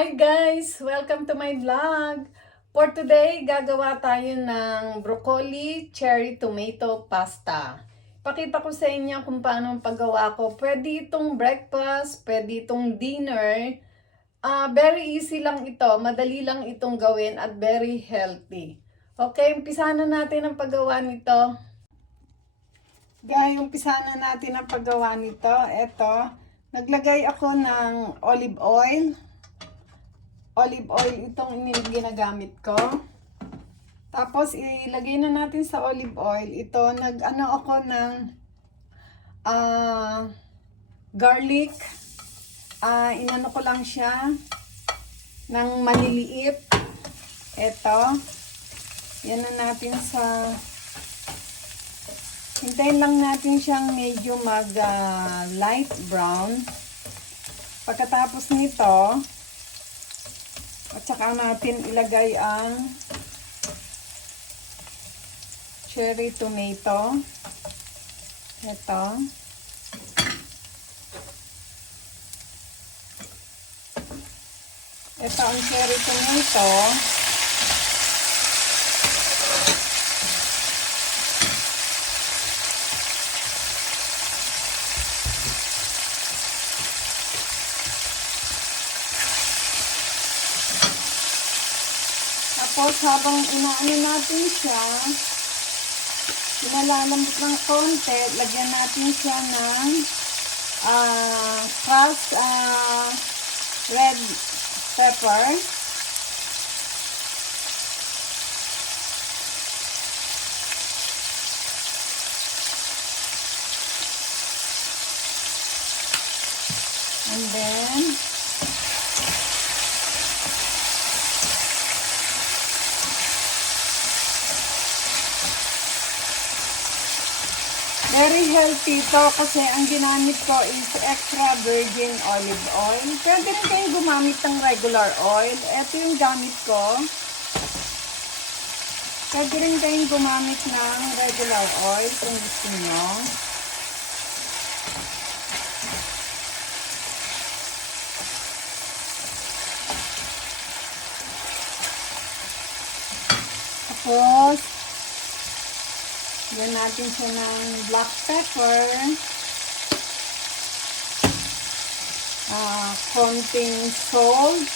Hi guys! Welcome to my vlog! For today, gagawa tayo ng broccoli cherry tomato pasta. Pakita ko sa inyo kung paano ang paggawa ko. Pwede itong breakfast, pwede itong dinner. Very easy lang ito, madali lang itong gawin at very healthy. Okay, umpisa na natin ang paggawa nito. Guys, umpisa na natin ang paggawa nito. Ito, naglagay ako ng olive oil. Olive oil itong ginagamit ko. Tapos ilagay na natin sa olive oil ito. Nag-ano ako ng garlic. Inano ko lang siya ng maliliit. Ito. Yan na natin sa hintayin lang natin siyang medyo mag light brown. Pagkatapos nito, at saka natin ilagay ang cherry tomato. Ito. Ito ang cherry tomato. Tapos habang inaano natin siya, pinalalambot ng konti, lagyan natin siya ng crushed red pepper. And then very healthy ito kasi ang ginamit ko is extra virgin olive oil. Pwede rin kayong gumamit ng regular oil. Ito yung gamit ko. Pwede rin kayong gumamit ng regular oil kung gusto nyo. Tapos, yan natin siya ng black pepper, konting salt,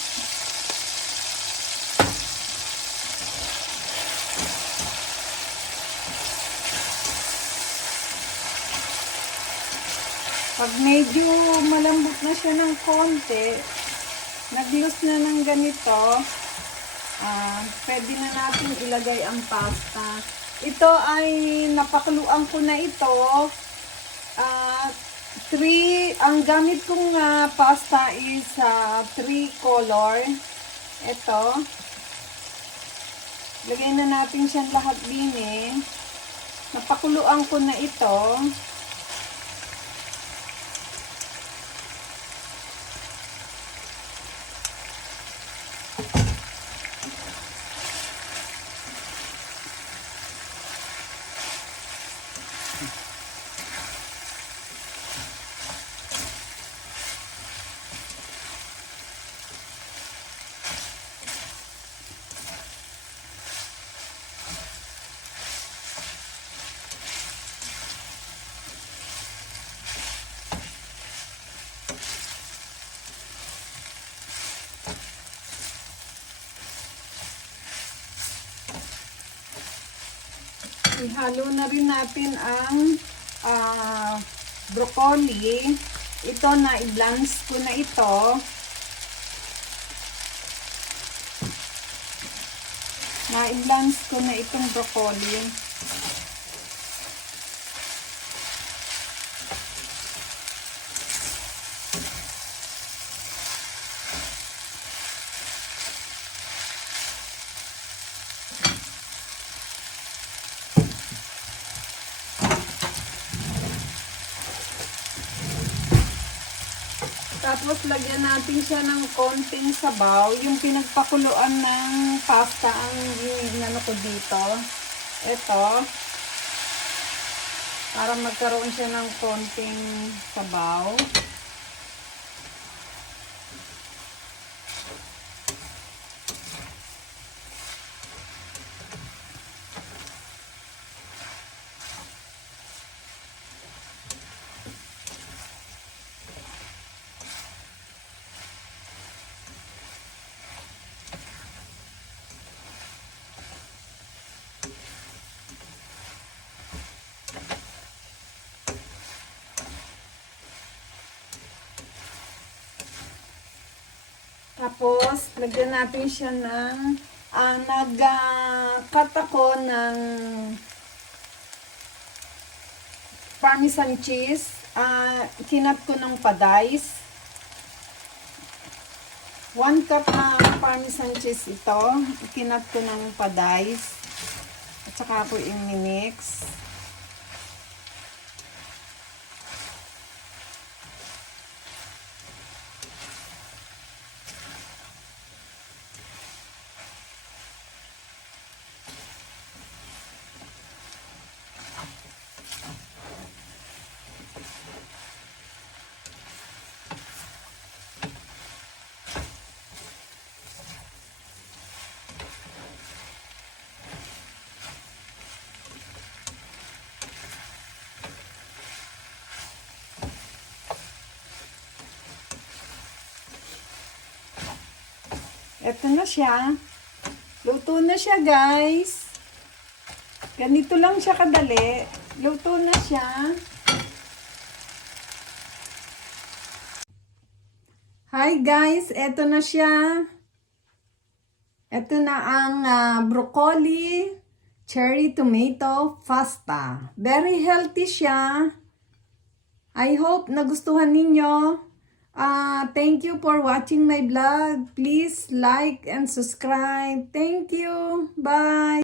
pag medyo malambot na siya ng konti, nag-loose na ng ganito, pwede na natin ilagay ang pasta. Ito ay napakuluan ko na ito. Ang gamit kong pasta is 3 color. Ito. Lagay na natin siya lahat din eh. Napakuluan ko na ito. Ihalo na rin natin ang broccoli. Ito na i-blanch ko na ito. Na-i-blanch ko na itong broccoli. Tapos, lagyan natin siya ng konting sabaw. Yung pinagpakuluan ng pasta ang ginano ko dito. Ito. Para magkaroon siya ng konting sabaw. Tapos, lagyan natin siya ng, nag-cut ako ng parmesan cheese. Kinat ko ng pa-dice. 1 cup na parmesan cheese ito. Kinat ko ng pa-dice. At saka ako i-mix. Eto na siya. Luto na siya, guys. Ganito lang siya kadali. Luto na siya. Hi, guys. Eto na siya. Eto na ang broccoli, cherry tomato pasta. Very healthy siya. I hope nagustuhan ninyo. Thank you for watching my vlog. Please like and subscribe. Thank you. Bye.